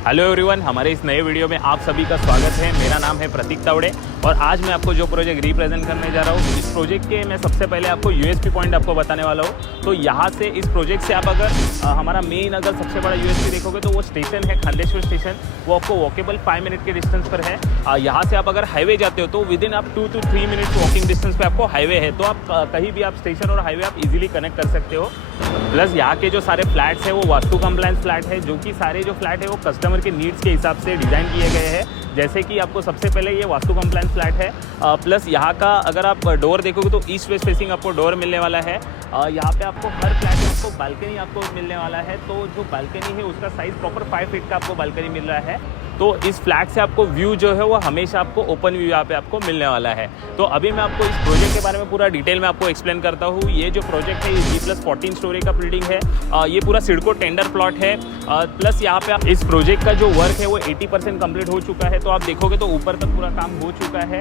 Hello everyone, हमारे इस नए वीडियो में आप सभी का स्वागत है। मेरा नाम है प्रतीक तावड़े और आज मैं आपको जो प्रोजेक्ट रिप्रेजेंट करने जा रहा हूँ, इस प्रोजेक्ट के मैं सबसे पहले आपको यूएसपी पॉइंट आपको बताने वाला हूँ। तो यहाँ से इस प्रोजेक्ट से आप अगर हमारा मेन अगर सबसे बड़ा यूएसपी देखोगे तो वो स्टेशन है खांडेश्वर स्टेशन। वो आपको वॉकेबल 5 मिनट के डिस्टेंस पर है। यहाँ से आप अगर हाईवे जाते हो तो विदिन आप 2 to 3 मिनट्स वॉकिंग डिस्टेंस पे आपको हाईवे है। तो आप कहीं भी आप स्टेशन और हाईवे आप इजीली कनेक्ट कर सकते हो। प्लस यहाँ के जो सारे फ्लैट्स हैं वो वास्तु कंप्लायंस फ्लैट है, जो कि सारे जो फ्लैट है वो कस्टमर के नीड्स के हिसाब से डिज़ाइन किए गए हैं। जैसे कि आपको सबसे पहले ये वास्तु कंप्लायंस फ्लैट है। प्लस यहाँ का अगर आप डोर देखोगे तो ईस्ट वेस्ट फेसिंग आपको डोर मिलने वाला है। यहाँ पे आपको हर फ्लैट में आपको बालकनी आपको मिलने वाला है। तो जो बालकनी है उसका साइज़ प्रॉपर 5 फीट का आपको बालकनी मिल रहा है। तो इस फ्लैट से आपको व्यू जो है वो हमेशा आपको ओपन व्यू यहाँ पे आपको मिलने वाला है। तो अभी मैं आपको इस प्रोजेक्ट के बारे में पूरा डिटेल में आपको एक्सप्लेन करता हूँ। ये जो प्रोजेक्ट है ये G+14 स्टोरी का बिल्डिंग है। ये पूरा सिडको टेंडर प्लॉट है। प्लस यहाँ पे इस प्रोजेक्ट का जो वर्क है वो 80% कंप्लीट हो चुका है। तो आप देखोगे तो ऊपर तक पूरा काम हो चुका है।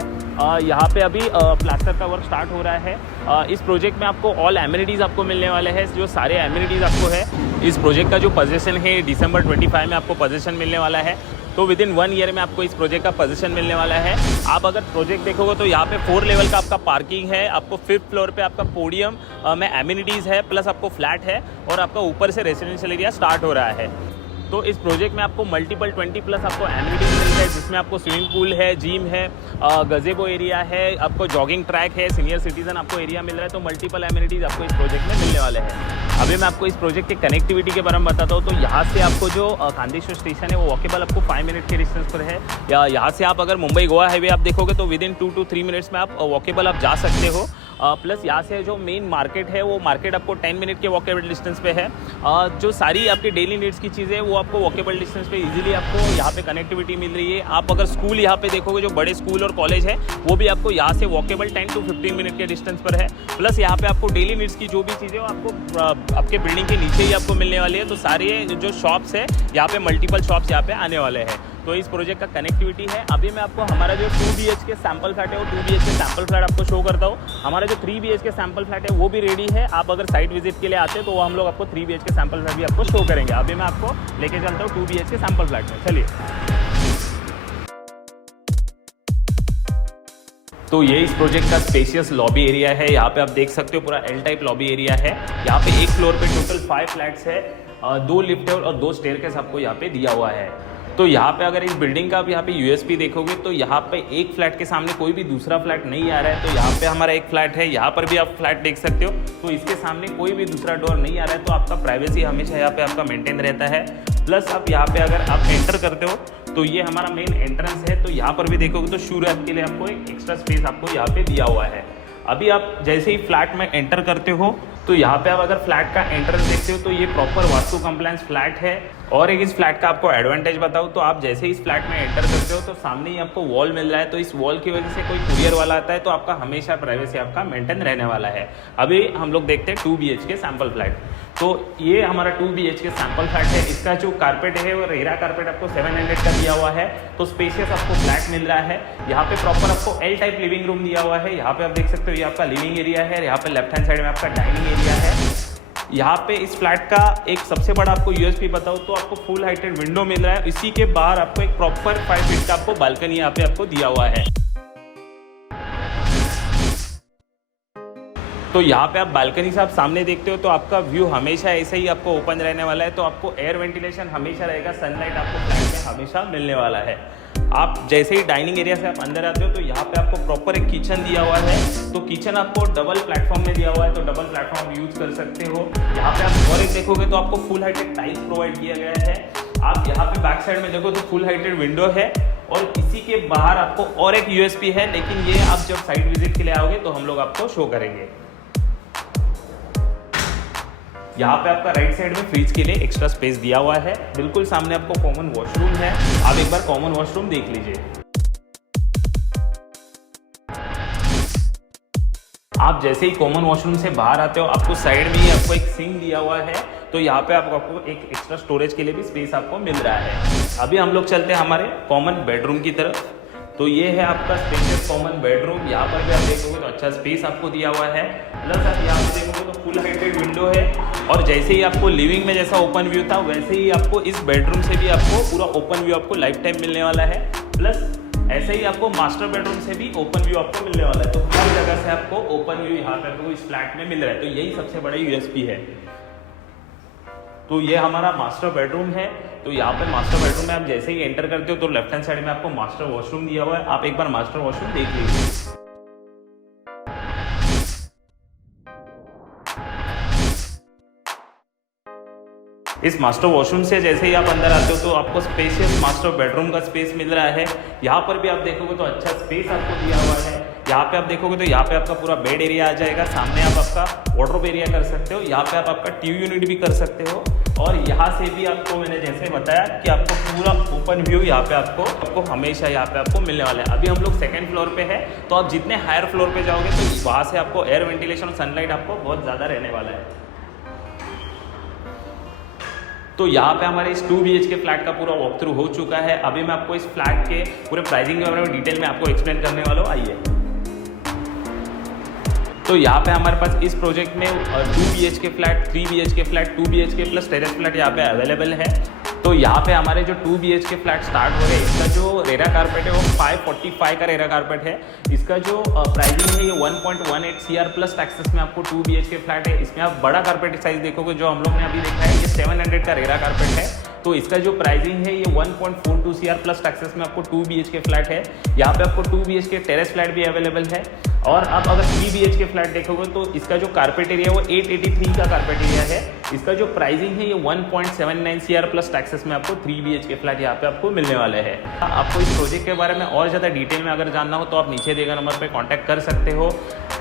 यहाँ पे अभी प्लास्टर का वर्क स्टार्ट हो रहा है। इस प्रोजेक्ट में आपको ऑल एमिनिटीज़ आपको मिलने वाले हैं। जो सारे एमिनिटीज़ आपको है, इस प्रोजेक्ट का जो पोजीशन है दिसंबर 25 में आपको पोजीशन मिलने वाला है। तो विदिन 1 ईयर में आपको इस प्रोजेक्ट का पोजीशन मिलने वाला है। आप अगर प्रोजेक्ट देखोगे तो यहाँ पे 4 लेवल का आपका पार्किंग है। आपको 5th फ्लोर पे आपका पोडियम में एमिनिटीज़ है, प्लस आपको फ्लैट है और आपका ऊपर से रेजिडेंशियल एरिया स्टार्ट हो रहा है। तो इस प्रोजेक्ट में आपको मल्टीपल 20+ आपको एमिनिटीज़ मिल रहा है, जिसमें आपको स्विमिंग पूल है, जिम है, गज़ेबो एरिया है, आपको जॉगिंग ट्रैक है, सीनियर सिटीजन आपको एरिया मिल रहा है। तो मल्टीपल एमिनिटीज़ आपको इस प्रोजेक्ट में मिलने वाले हैं। अभी मैं आपको इस प्रोजेक्ट के कनेक्टिविटी के बारे में बताता हूँ। तो यहाँ से आपको जो खांडेश्वर स्टेशन है वो वॉकेबल आपको 5 मिनट के डिस्टेंस पर है। या यहाँ से आप अगर मुंबई गोवा हाईवे आप देखोगे तो विदिन 2 to 3 मिनट्स में आप वॉकेबल आप जा सकते हो। प्लस यहाँ से जो मेन मार्केट है वो मार्केट आपको 10 मिनट के वॉकेबल डिस्टेंस पे है। जो सारी आपकी डेली नीड्स की चीज़ें वो आपको वॉकेबल डिस्टेंस पे इजीली आपको यहाँ पे कनेक्टिविटी मिल रही है। आप अगर स्कूल यहाँ पे देखोगे, जो बड़े स्कूल और कॉलेज है वो भी आपको यहाँ से वॉकेबल 10 to 15 मिनट के डिस्टेंस पर है। प्लस यहाँ पे आपको डेली नीड्स की जो भी चीज़ें वो आपको आपके बिल्डिंग के नीचे ही आपको मिलने वाली है। तो सारे जो शॉप्स है यहाँ पे मल्टीपल शॉप्स यहाँ पे आने वाले हैं। तो इस प्रोजेक्ट का कनेक्टिविटी है। अभी मैं आपको हमारा जो 2 BHK सैम्पल फ्लैट है वो 2 BHK सैम्पल फ्लैट आपको शो करता हूँ। हमारा जो 3 BHK सैम्पल फ्लैट है वो भी रेडी है। आप अगर साइट विजिट के लिए आते हैं तो वो हम लोग आपको 3 BHK सैम्पल फ्लैट भी आपको शो करेंगे। अभी मैं आपको लेके चलता हूँ 2 BHK सैम्पल फ्लैट में। चलिए। तो ये इस प्रोजेक्ट का स्पेशियस लॉबी एरिया है। यहाँ पे आप देख सकते हो पूरा L टाइप लॉबी एरिया है। यहाँ पे एक फ्लोर पे टोटल 5 फ्लैट्स है, 2 लिफ्ट और 2 स्टेयरकेस आपको यहाँ पे दिया हुआ है। तो यहाँ पे अगर इस बिल्डिंग का आप यहाँ पे यूएसपी देखोगे तो यहाँ पे एक फ्लैट के सामने कोई भी दूसरा फ्लैट नहीं आ रहा है। तो यहाँ पे हमारा एक फ्लैट है, यहाँ पर भी आप फ्लैट देख सकते हो। तो इसके सामने कोई भी दूसरा डोर नहीं आ रहा है। तो आपका प्राइवेसी हमेशा यहाँ पे आपका मेंटेन रहता है। प्लस आप यहाँ पे अगर आप एंटर करते हो तो ये हमारा मेन एंट्रेंस है। तो यहाँ पर भी देखोगे तो शू रैक के लिए आपको एक एक्स्ट्रा स्पेस आपको यहाँ पे दिया हुआ है। अभी आप जैसे ही फ्लैट में एंटर करते हो तो यहाँ पे आप अगर फ्लैट का एंट्रेंस देखते हो तो ये प्रॉपर वास्तु कंप्लायंस फ्लैट है। और एक इस फ्लैट का आपको एडवांटेज बताऊँ तो आप जैसे ही इस फ्लैट में एंटर करते हो तो सामने ही आपको वॉल मिल रहा है। तो इस वॉल की वजह से कोई कुरियर वाला आता है तो आपका हमेशा प्राइवेसी आपका मेंटेन रहने वाला है। अभी हम लोग देखते हैं 2 BHK सैम्पल फ्लैट। तो ये हमारा 2 BHK सैम्पल फ्लैट है। इसका जो कारपेट है वो रेरा कारपेट आपको 700 का दिया हुआ है। तो स्पेशियस आपको फ्लैट मिल रहा है। यहाँ पे प्रॉपर आपको L टाइप लिविंग रूम दिया हुआ है। यहाँ पे आप देख सकते हो ये आपका लिविंग एरिया है। यहाँ पे लेफ्ट हैंड साइड में आपका डाइनिंग एरिया है। यहाँ पे इस फ्लैट का एक सबसे बड़ा आपको यूएसपी बताऊँ तो आपको फुल हाइटेड विंडो मिल रहा है। इसी के बाहर आपको एक प्रॉपर 5 फीट का आपको बालकनी यहाँ पे आपको दिया हुआ है। तो यहाँ पे आप बालकनी से आप सामने देखते हो तो आपका व्यू हमेशा ऐसे ही आपको ओपन रहने वाला है। तो आपको एयर वेंटिलेशन हमेशा रहेगा, सनलाइट आपको फ्लैट में हमेशा मिलने वाला है। आप जैसे ही डाइनिंग एरिया से आप अंदर आते हो तो यहाँ पे आपको प्रॉपर एक किचन दिया हुआ है। तो किचन आपको डबल प्लेटफॉर्म में दिया हुआ है। तो डबल प्लेटफॉर्म यूज कर सकते हो। यहाँ पे आप और एक देखोगे तो आपको फुल हाइटेड टाइल्स प्रोवाइड किया गया है। आप यहाँ पे बैक साइड में देखो तो फुल हाइटेड विंडो है। और इसी के बाहर आपको और एक यूएसपी है, लेकिन ये आप जब साइट विजिट के लिए आओगे तो हम लोग आपको शो करेंगे। यहाँ पे आपका राइट साइड में फ्रिज के लिए एक्स्ट्रा स्पेस दिया हुआ है। बिल्कुल सामने आपको कॉमन वॉशरूम है। आप एक बार कॉमन वॉशरूम देख लीजिए। आप जैसे ही कॉमन वॉशरूम से बाहर आते हो आपको साइड में ही आपको एक सिंक दिया हुआ है। तो यहाँ पे आपको एक एक्स्ट्रा स्टोरेज के लिए भी स्पेस आपको मिल रहा है। अभी हम लोग चलते हैं हमारे कॉमन बेडरूम की तरफ। तो ये है आपका स्पेशियस कॉमन बेडरूम। यहाँ पर भी आप देखोगे तो अच्छा स्पेस आपको दिया हुआ है, प्लस आप यहाँ पे देखोगे तो फुल हाइटेड विंडो है। और जैसे ही आपको लिविंग में जैसा ओपन व्यू था वैसे ही आपको इस बेडरूम से भी आपको पूरा ओपन व्यू आपको लाइफ टाइम मिलने वाला है। प्लस ऐसे ही आपको मास्टर बेडरूम से भी ओपन व्यू आपको मिलने वाला है। तो हर जगह से आपको ओपन व्यू यहाँ पे आपको इस फ्लैट में मिल रहा है। तो यही सबसे बड़ा यूएसपी है। तो ये हमारा मास्टर बेडरूम है। तो यहाँ पे मास्टर बेडरूम में आप जैसे ही एंटर करते हो तो लेफ्ट हैंड साइड में आपको मास्टर वॉशरूम दिया हुआ है। आप एक बार मास्टर वॉशरूम देख लीजिए। इस मास्टर वॉशरूम से जैसे ही आप अंदर आते हो तो आपको स्पेशियस मास्टर बेडरूम का स्पेस मिल रहा है। यहाँ पर भी आप देखोगे तो अच्छा स्पेस आपको दिया हुआ है। यहाँ पे आप देखोगे तो यहाँ पे आपका पूरा बेड एरिया आ जाएगा। सामने आप आपका वार्डरोब एरिया कर सकते हो। यहाँ पे आप आपका टीवी यूनिट भी कर सकते हो। और यहाँ से भी आपको मैंने जैसे बताया कि आपको पूरा ओपन व्यू यहाँ पे आपको हमेशा यहाँ पे आपको मिलने वाला है। अभी हम लोग सेकंड फ्लोर पे है, तो आप जितने हायर फ्लोर पे जाओगे तो वहाँ से आपको एयर वेंटिलेशन और सनलाइट आपको बहुत ज़्यादा रहने वाला है। तो यहाँ पे हमारे इस 2 BHK फ्लैट का पूरा वॉक थ्रू हो चुका है। अभी मैं आपको इस फ्लैट के पूरे प्राइसिंग के बारे में डिटेल में आपको एक्सप्लेन करने वाला हूँ। आइए। तो यहाँ पे हमारे पास इस प्रोजेक्ट में 2 BHK flat, 3 BHK flat, 2 BHK plus terrace flat यहाँ पे अवेलेबल है। तो यहाँ पे हमारे जो 2 BHK फ्लैट स्टार्ट हो रहे हैं, इसका जो रेरा कारपेट है वो 545 का रेरा कारपेट है। इसका जो प्राइसिंग है ये 1.18 CR प्लस टैक्सेस में आपको 2 BHK फ्लैट है। इसमें आप बड़ा कारपेट साइज देखोगे जो हम लोग ने अभी देखा है ये 700 का रेरा कारपेट है। तो इसका जो प्राइसिंग है ये 1.42 CR प्लस टैक्सेस में आपको 2 BHK फ्लैट है। यहाँ पे आपको 2 BHK टेरेस फ्लैट भी अवेलेबल है। और आप अगर 3 BHK फ्लैट देखोगे तो इसका जो कारपेट एरिया है वो 883 का कारपेट एरिया है। इसका जो प्राइसिंग है ये 1.79 CR प्लस टैक्सेस में आपको 3 BHK फ्लैट यहाँ पे आपको मिलने वाले हैं। आपको इस प्रोजेक्ट के बारे में और ज़्यादा डिटेल में अगर जानना हो तो आप नीचे दिए गए नंबर पे कांटेक्ट कर सकते हो।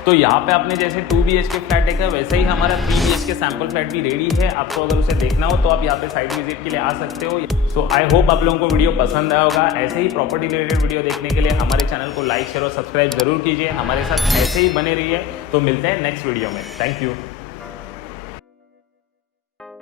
तो यहाँ पे आपने जैसे 2 BHK फ्लैट देखा है वैसे ही हमारा 3 BHK सैम्पल फ्लैट भी रेडी है। आपको अगर उसे देखना हो तो आप यहाँ पे साइट विजिट के लिए आ सकते हो। सो आई होप आप लोगों को वीडियो पसंद आया होगा। ऐसे ही प्रॉपर्टी रिलेटेड वीडियो देखने के लिए हमारे चैनल को लाइक शेयर और सब्सक्राइब जरूर कीजिए। हमारे साथ ऐसे ही बने रहिए। तो मिलते हैं नेक्स्ट वीडियो में। Thank you.